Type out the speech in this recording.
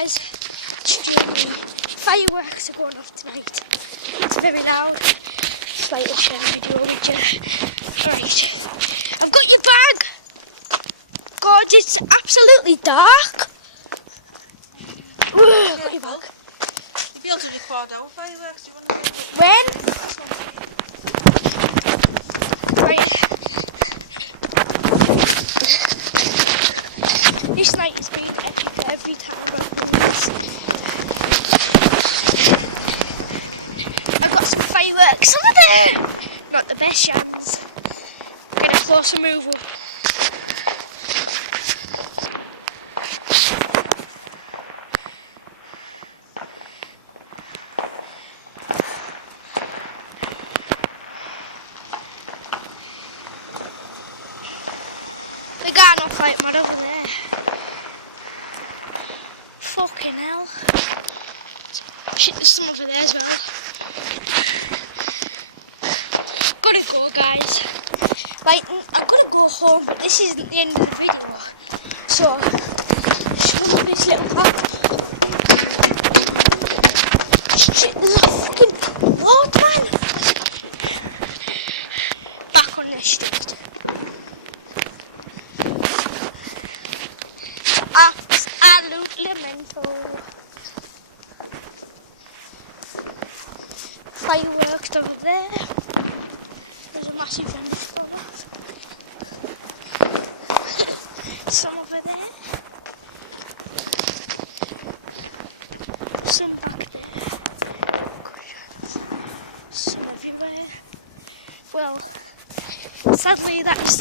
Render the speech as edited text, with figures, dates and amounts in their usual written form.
guys, extremely fireworks are going off tonight. It's very loud. Just like to share a video with you. Alright, I've got your bag. God, it's absolutely dark. I've got your bag. You'll be able to record our fireworks. Do you want to do it? When? Right. This night has been epic every time I'm around this. I've got some fireworks over there. Not the best chance. Get a closer move up. The guy not fight mud over there. Fucking hell. Shit, there's some over there as well. Gotta go, guys. Right, I'm gonna go home, but this isn't the end of the video. So, just come up this little path. Shit, there's a fucking road, man. Back on this street. Absolutely mental. Fireworks over there. There's a massive fence. Some over there. Some back there. Some everywhere. Well, sadly that's